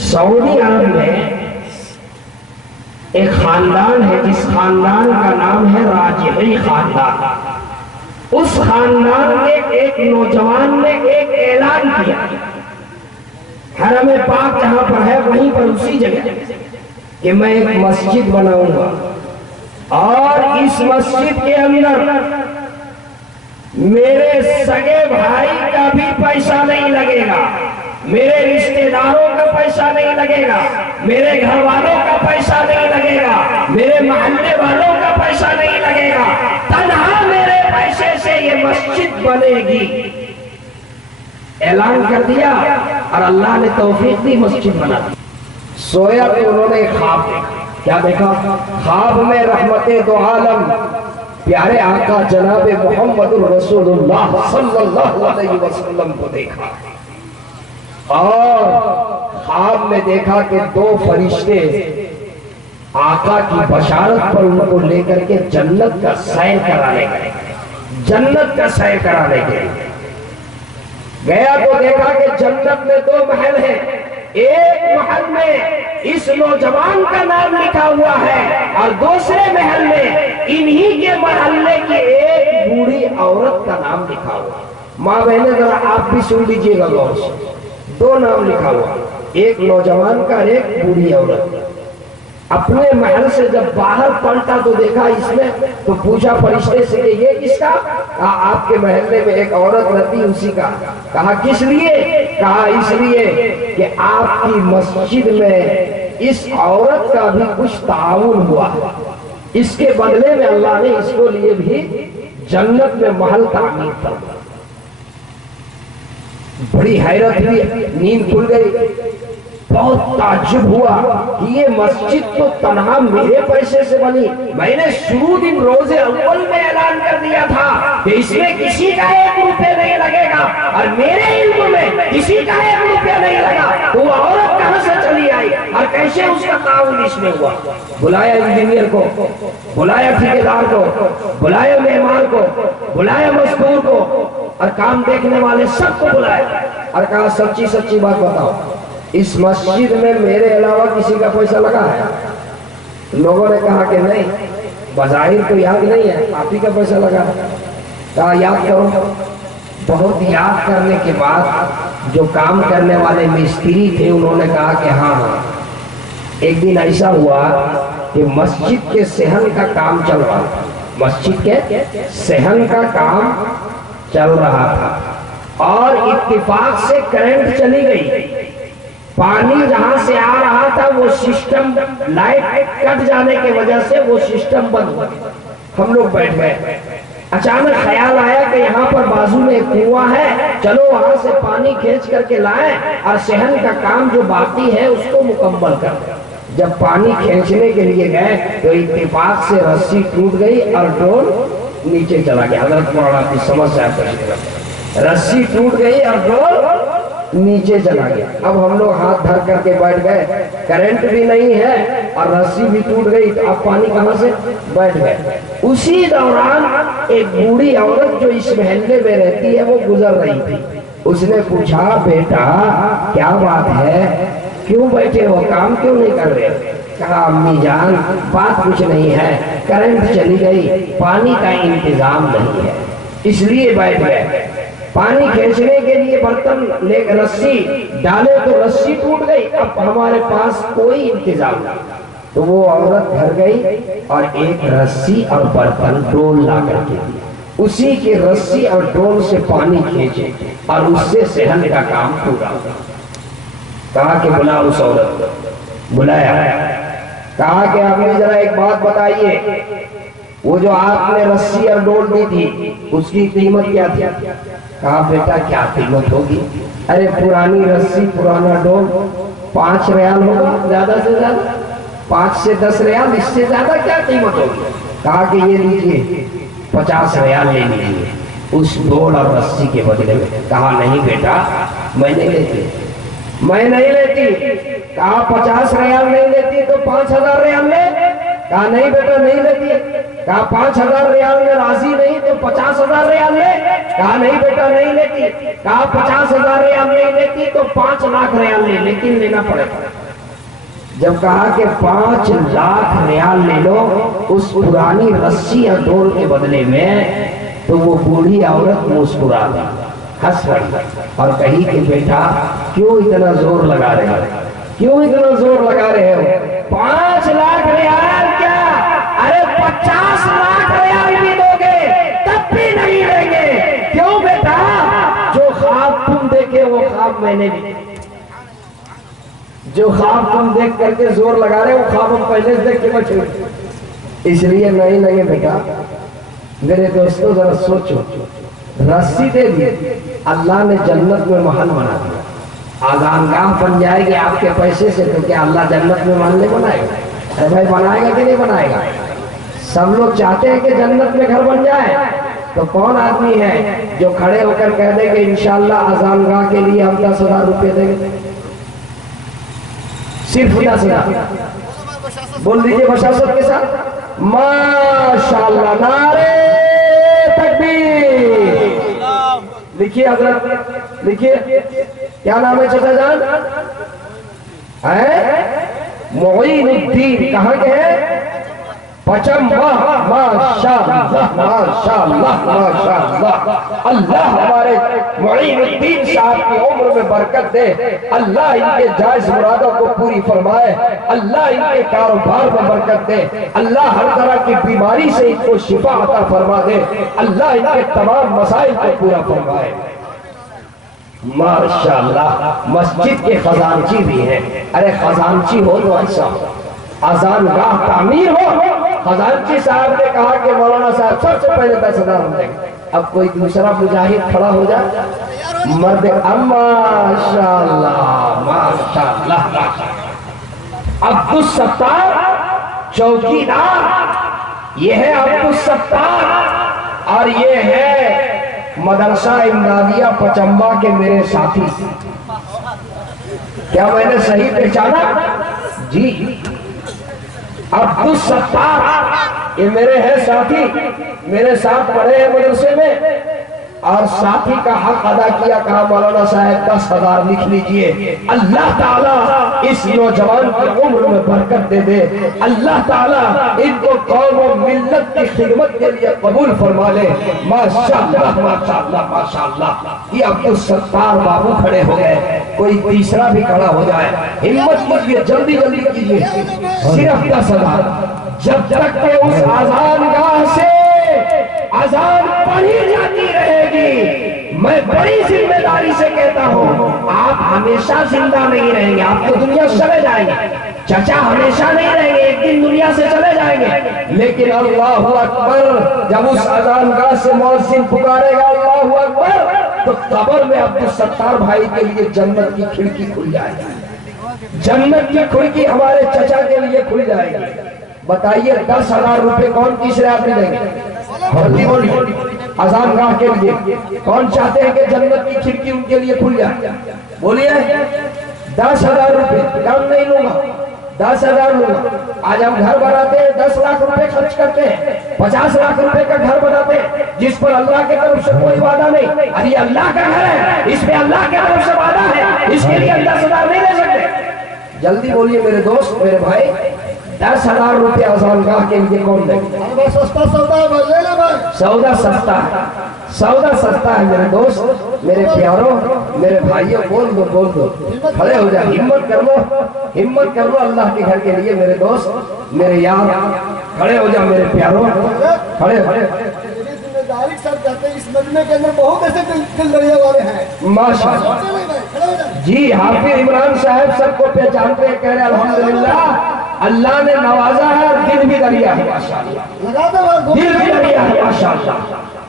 سعودی عرب میں ایک خاندان ہے جس خاندان کا نام ہے راجحی خاندان. اس خاندان کے ایک نوجوان نے ایک اعلان کیا حرم پاک جہاں پر ہے وہیں پر اسی جگہ کہ میں ایک مسجد بناؤں گا اور اس مسجد کے اندر میرے سگے بھائی کا بھی پیسہ نہیں لگے گا, میرے رشتہ داروں کا پیسہ نہیں لگے گا, میرے گھر والوں کا پیسہ نہیں لگے گا, میرے محلے والوں کا پیسہ نہیں لگے گا, تنہا میرے پیسے سے یہ مسجد بنے گی. اعلان کر دیا اور اللہ نے توفیق دی, مسجد بنا دی. سویا تو انہوں نے خواب دیکھا. کیا دیکھا؟ خواب میں رحمت دو عالم پیارے آقا جناب محمد رسول اللہ صلی اللہ علیہ وسلم کو دیکھا اور خواب میں دیکھا کہ دو فرشتے آقا کی بشارت پر ان کو لے کر کے جنت کا سیر کرانے گئے. جنت کا سیر کرانے گئے. گیا تو دیکھا کہ جنت میں دو محل ہیں. ایک محل میں اس نوجوان کا نام لکھا ہوا ہے اور دوسرے محل میں انہی کے محلے کی ایک بوڑھی عورت کا نام لکھا ہوا. ماں بہنیں ذرا آپ بھی سن لیجئے گا غور سے. دو نام لکھا ہوا, ایک نوجوان کا اور ایک بوڑھی عورت. اپنے محل سے جب باہر پلٹا تو دیکھا اس میں, تو پوچھا فرشتے سے کہ یہ کس کا؟ کہا آپ کے محلے میں ایک عورت رہتی اسی کا. کہا کس لیے؟ کہا اس لیے کہ آپ کی مسجد میں اس عورت کا بھی کچھ تعاون ہوا ہے, اس کے بدلے میں اللہ نے اس کو لیے بھی جنت میں محل تعمیر کر دیا. بڑی حیرت ہوئی, نیند کھل گئی, بہت تعجب ہوا کہ یہ مسجد تو تنہا میرے پیسے سے بنی. میں نے شروع دن روز اول میں اعلان کر دیا تھا کہ اس میں کسی کا 1 روپے نہیں لگے گا اور میرے علم میں کسی کا 1 روپے نہیں لگا. تو وہ عورت کہاں سے چلی آئی اور کیسے اس کا تعاون اس میں ہوا؟ بلایا انجینئر کو, بلایا ٹھیکیدار کو, بلایا معمار کو, بلایا مزدور کو اور کام دیکھنے والے سب کو بلایا اور کہا سچی سچی بات بتاؤ, اس مسجد میں میرے علاوہ کسی کا پیسہ لگا ہے؟ لوگوں نے کہا کہ نہیں, بظاہر تو یاد نہیں ہے, آپ ہی کا پیسہ لگا ہے. کہا یاد کرو. بہت یاد کرنے کے بعد جو کام کرنے والے مستری تھے انہوں نے کہا کہ ہاں. ایک دن ایسا ہوا کہ مسجد کے صحن کا کام چل رہا تھا, مسجد کے صحن کا کام چل رہا تھا اور اتفاق سے کرنٹ چلی گئی. پانی جہاں سے آ رہا تھا وہ سسٹم لائٹ کٹ جانے کی وجہ سے وہ سسٹم بند ہو گیا. ہم لوگ بیٹھ گئے. اچانک خیال آیا کہ یہاں پر بازو میں ایک کنواں ہے, چلو وہاں سے پانی کھینچ کر کے لائیں اور صحن کا کام جو باقی ہے اس کو مکمل کر دیں. جب پانی کھینچنے کے لیے گئے تو اتفاق سے رسی ٹوٹ گئی اور ڈول نیچے چلا گیا. حضرت مولانا کی سمجھ سے رسی ٹوٹ گئی اور ڈول نیچے چلا گیا. اب ہم لوگ ہاتھ دھر کر کے بیٹھ گئے, کرنٹ بھی نہیں ہے اور رسی بھی ٹوٹ گئی, تو اب پانی کہاں سے؟ بیٹھ گئے. اسی دوران ایک بوڑھی عورت جو اس محلے میں رہتی ہے وہ گزر رہی تھی. اس نے پوچھا بیٹا کیا بات ہے, کیوں بیٹھے ہو, کام کیوں نہیں کر رہے؟ کہا امی جان بات کچھ نہیں ہے, کرنٹ چلی گئی, پانی کا انتظام نہیں ہے اس لیے بیٹھ گئے. پانی کھینچنے کے لیے برتن لے رسی ڈالے تو رسی ٹوٹ گئی, اب ہمارے پاس کوئی انتظام نہیں. تو وہ عورت گھر گئی اور ایک رسی اور برتن ڈول لا کر کے دی. اسی کے رسی اور ڈول سے پانی کھینچے اور اس سے صحن کا کام پورا. کہا کہ بلا اس عورت کو. بلایا, کہا کہ آپ نے ذرا ایک بات بتائیے, وہ جو آپ نے رسی اور ڈول دی تھی اس کی قیمت کیا تھی؟ کہا بیٹا کیا قیمت ہوگی, ارے پرانی رسی پرانا ڈول 5 ریال ہوگا زیادہ سے زیادہ, 5 سے 10 ریال, اس سے زیادہ کیا قیمت ہوگی؟ کہا کہ یہ لیجئے 50 ریال لے لیجئے اس ڈول اور رسی کے بدلے میں. کہا نہیں بیٹا میں نہیں لیتی, میں نہیں لیتی. کہا 50 ریال نہیں لیتی تو 5000 ریال لے. کہا نہیں بیٹا نہیں لیتی، کہا 5,000 ریال میں راضی نہیں تو 50,000 ریال لے، کہا نہیں بیٹا نہیں لیتی، کہا 50,000 ریال نہیں لیتی تو 5 لاکھ ریال لے، لیکن لینا پڑے گا۔ جب کہا کہ 5 لاکھ ریال لے لو اس پرانی رسی اور ڈول کے بدلے میں، تو وہ بوڑھی عورت مسکرا دی، ہنس پڑی اور کہی کہ بیٹا کیوں اتنا زور لگا رہے ہو، کیوں اتنا زور لگا رہے ہو؟ 5 لاکھ ریال کیا، ارے 50 لاکھ ریال بھی دو گے تب بھی نہیں لیں گے۔ کیوں بیٹا؟ جو خواب تم دیکھے وہ خواب میں نے بھی، جو خواب تم دیکھ کر کے زور لگا رہے وہ خواب ہم پہلے سے دیکھ کے بچے، اس لیے نہیں لگے بیٹا۔ میرے دوستو ذرا سوچو، رسی دے دی، اللہ نے جنت میں محل بنا دیا، آذانگاہ بن جائے گی آپ کے پیسے سے، تو کیا اللہ جنت میں محل نہیں بنائے گا؟ ارے بھائی بنائے گا کہ نہیں بنائے گا؟ سب لوگ چاہتے ہیں کہ جنت میں گھر بن جائے، تو کون آدمی ہے جو کھڑے ہو کر کہہ دے کہ انشاءاللہ آذانگاہ کے لیے ہم 10,000 روپے دیں گے، صرف 10,000؟ بول دیجئے بشاشت کے ساتھ ماشاءاللہ، نعرہ تکبیر۔ لکھیے حضرت، لکھیے کیا نام ہے چچا جان؟ معین الدین، کہاں کے ہیں؟ پچمبا۔ ماشاءاللہ ماشاءاللہ ماشاءاللہ، اللہ ہمارے معین الدین صاحب کی عمر میں برکت دے، اللہ ان کے جائز مرادوں کو پوری فرمائے، اللہ ان کے کاروبار میں برکت دے، اللہ ہر طرح کی بیماری سے ان کو شفا عطا فرما دے، اللہ ان کے تمام مسائل کو پورا فرمائے۔ ماشاءاللہ، مسجد کے خزانچی بھی ہیں۔ ارے خزانچی ہو تو ایسا ہو، اذانگاہ تعمیر ہو۔ خزانچی صاحب نے کہا کہ مولانا صاحب سب سے پہلے 10,000 ہم دیں گے۔ اب کوئی دوسرا مجاہد کھڑا ہو جائے، مرد ماشاءاللہ ماشاءاللہ۔ عبدالستار چوکیدار، یہ ہے عبدالستار، اور یہ ہے مدرسہ امدادیہ پچمبا کے میرے ساتھی۔ کیا میں نے صحیح پہچانا؟ جی، عبدالستار یہ میرے ہیں ساتھی، میرے ساتھ پڑھے ہیں مدرسے میں، اور ساتھی کا حق ادا کیا، کہا مولانا صاحب 10,000 لکھ لیجئے، اللہ تعالیٰ اس نوجوان کی عمر میں برکت دے دے، اللہ تعالیٰ ان کو قوم و ملت کی خدمت کے لیے قبول فرما لے۔ ماشاءاللہ ماشاءاللہ ماشاءاللہ۔ یہ عبدالستار بابو کھڑے ہو گئے، کوئی تیسرا بھی کھڑا ہو جائے، ہمت کیجئے، جلدی جلدی کیجئے، صرف 10,000۔ جب تک کہ اس آذانگاہ سے اذان پڑھی جاتی رہے گی، میں بڑی ذمہ داری سے کہتا ہوں، آپ ہمیشہ زندہ نہیں رہیں گے، آپ تو دنیا سے چلے جائیں گے، چچا ہمیشہ نہیں رہیں گے، ایک دن دنیا سے چلے جائیں گے، لیکن اللہ اکبر جب اس اذانگاہ سے مؤذن پکارے گا اللہ اکبر، تو قبر میں عبدالستار بھائی کے لیے جنت کی کھڑکی کھل جائے گی، جنت کی کھڑکی ہمارے چچا کے لیے کھل جائے گی۔ بتائیے 10,000 روپے کون تیسرے آدمی دیں گے؟ اذانگاہ کے لیے کون چاہتے ہیں کہ جنت کی کھڑکی ان کے لیے کھل جائے؟ بولیے 10,000 روپے، کم نہیں لوں گا، 10,000 لوں گا۔ آج ہم گھر بناتے ہیں 10 لاکھ روپے خرچ کرتے ہیں، 50 لاکھ روپے کا گھر بناتے ہیں، جس پر اللہ کے طرف سے کوئی وعدہ نہیں، ارے یہ اللہ کا گھر ہے، اس پہ اللہ کے طرف سے وعدہ ہے، اس کے لیے 10,000 نہیں لے سکتے۔ جلدی بولیے میرے دوست، میرے بھائی، 10,000 روپے اذانگاہ کے لیے کون دے گا؟ سستا سودا ہے بھائی، لے لے بھائی، سودا سستا ہے، سودا سستا ہے میرے دوست، میرے پیاروں، میرے بھائیوں، بول دو، کھڑے ہو جائے، ہمت کر لو اللہ کے گھر کے لیے میرے دوست، میرے یار، کھڑے ہو جائے میرے پیاروں، کھڑے داری سب کہتے ہیں اس مجمع کے اندر بہت ایسے دل دریا والے ہیں ماشاءاللہ۔ جی حافظ عمران صاحب سب کو پہچانتے ہیں، کہہ رہے الحمدللہ اللہ نے نوازا ہے، اور دل بھی دریا ہے ماشاءاللہ، دل بھی دریا ہے ماشاءاللہ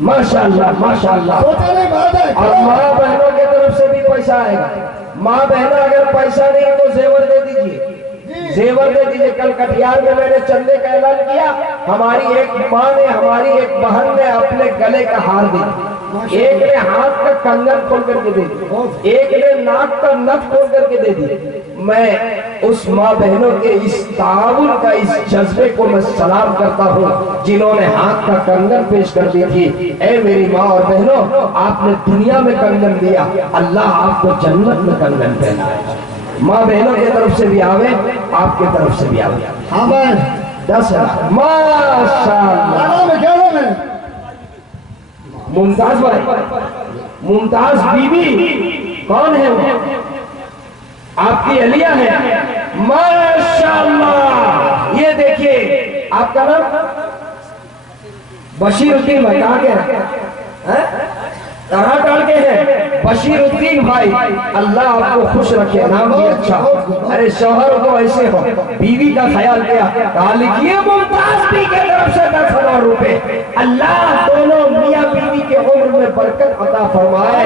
ماشاءاللہ ماشاءاللہ۔ اور ماں بہنوں کی طرف سے بھی پیسہ آئے گا، ماں بہنوں اگر پیسہ نہیں تو زیور دے دیجئے، زیور دے دیجئے. کل کٹیہار میں میں نے چندے کا اعلان کیا, ہماری ایک ماں نے, ہماری ایک بہن نے اپنے گلے کا ہار دی, ایک نے ہاتھ کا کنگن کھول کر کے دے دی, ایک نے ناک کا نتھ کھول کر کے دے دی. میں اس ماں بہنوں کے اس تعاون کا, اس جذبے کو میں سلام کرتا ہوں جنہوں نے ہاتھ کا کنگن پیش کر دی تھی. اے میری ماں اور بہنوں, آپ نے دنیا میں کنگن دیا, اللہ آپ کو جنت میں کنگن پہنائے. ماں بہنوں کی طرف سے بھی آوے, آپ کی طرف سے بھی آوے. ہاں بھائی 10,000 ماشاءاللہ. کیا نام ہے؟ ممتاز بھائی, ممتاز بی بی کون ہے وہ؟ آپ کی علیہ ہے. ماشاءاللہ. یہ دیکھیے آپ کا نام بشیر الدین بھائی, کہاں کے ہیں؟ کہاں ڈال کے ہیں؟ بشیر الدین بھائی, اللہ آپ کو خوش رکھے, نام بھی اچھا. ارے شوہر کو ایسے ہو, بیوی کا خیال کیا, کہا لکھیے ممتاز بی کے طرف سے 10,000 روپے. اللہ دونوں میاں بیوی کے عمر میں برکت عطا فرمائے.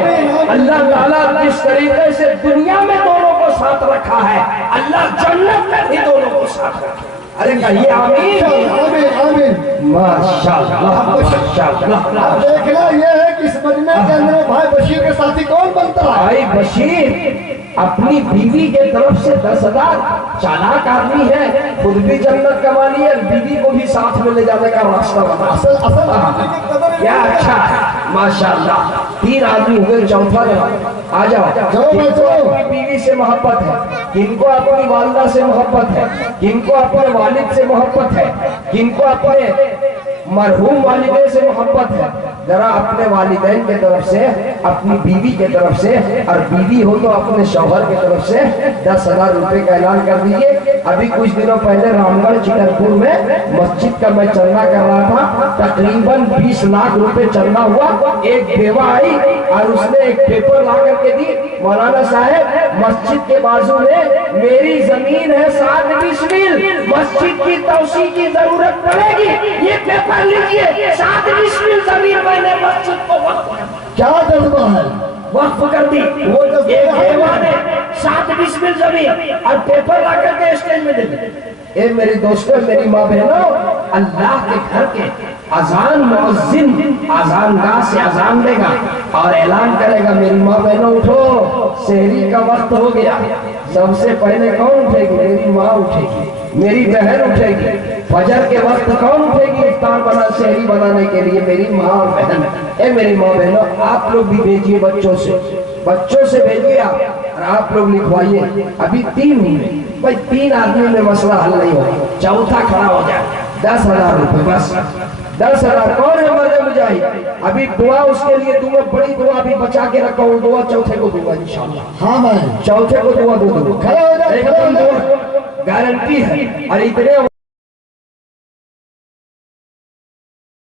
اللہ تعالیٰ جس طریقے سے دنیا میں دونوں کو ساتھ رکھا ہے, اللہ جنت میں بھی دونوں کو ساتھ رکھے. ارے کہیے آمین. آمین آمین. ماشاءاللہ ماشاءاللہ. اب دیکھنا یہ ہے کہ اس مجمع کے اندر بھائی بشیر کے ساتھی کون بنتا ہے؟ بھائی بشیر اپنی بیوی کے طرف سے 10,000, چالاک آدمی ہے, خود بھی جنت کما لی ہے, بیوی کو بھی ساتھ میں لے جانے کا راستہ بنا. کیا اچھا ہے, ماشاءاللہ. 3 آدمی ہوئے, چوتھا آ جاؤ. کن کو اپنی بیوی سے محبت ہے, کن کو اپنی والدہ سے محبت ہے, کن کو اپنے والد سے محبت ہے, کن کو اپنے مرحوم والدین سے محبت ہے. ذرا اپنے والدین کے طرف سے, اپنی بیوی کے طرف سے, اور بیوی ہو تو اپنے شوہر کے طرف سے 10,000 روپے کا اعلان کر دیجئے. ابھی کچھ دنوں پہلے رام گڑھ چکرپور میں مسجد کا میں چندہ کر رہا تھا, تقریباً 20 لاکھ روپے چندہ ہوا. ایک بیوہ آئی اور اس نے ایک پیپر لا کر کے دی, مولانا صاحب مسجد کے بازو میں میری زمین ہے 7 بسمل, مسجد کی توسیع کی ضرورت پڑے گی, یہ پیپر لیجئے, 7 بسمل زمین میں نے مسجد کو وقف. کیا جذبہ ہے؟ وقف کر دی. ایک بیوہ نے 7 بسمل زمین اور پیپر لا کر کے اسٹیج میں دے دی. اے میری دوستوں, میری ماں بہنوں, اللہ کے گھر کے اذان مؤذن اذان گاہ سے اذان دے گا اور اعلان کرے گا, میری ماں بہنوں اٹھو, سحری کا وقت ہو گیا. سب سے پہلے کون اٹھے گی؟ میری ماں اٹھے گی, میری بہن اٹھے گی. فجر کے وقت کون اٹھے گی افطار سحری بنانے کے لیے؟ میری ماں اور بہن. اے میری ماں بہنوں, آپ لوگ بھی بھیجیے بچوں سے بھیجیے آپ, اور آپ لوگ لکھوائیے. ابھی 3 ہوئے بھائی, 3 آدمی میں مسئلہ حل نہیں ہوگا, چوتھا کھڑا ہو جائے. 10,000 روپے بس. 10,000 کون ہے مرد مجاہد؟ ابھی دعا اس کے لیے دعا, بڑی دعا ابھی بچا کے رکھا ہوں, دعا چوتھے کو دوں گا انشاءاللہ. ہاں بھائی چوتھے کو دعا دوں گا, کھڑا ہو جائے, گارنٹی ہے. اور اتنے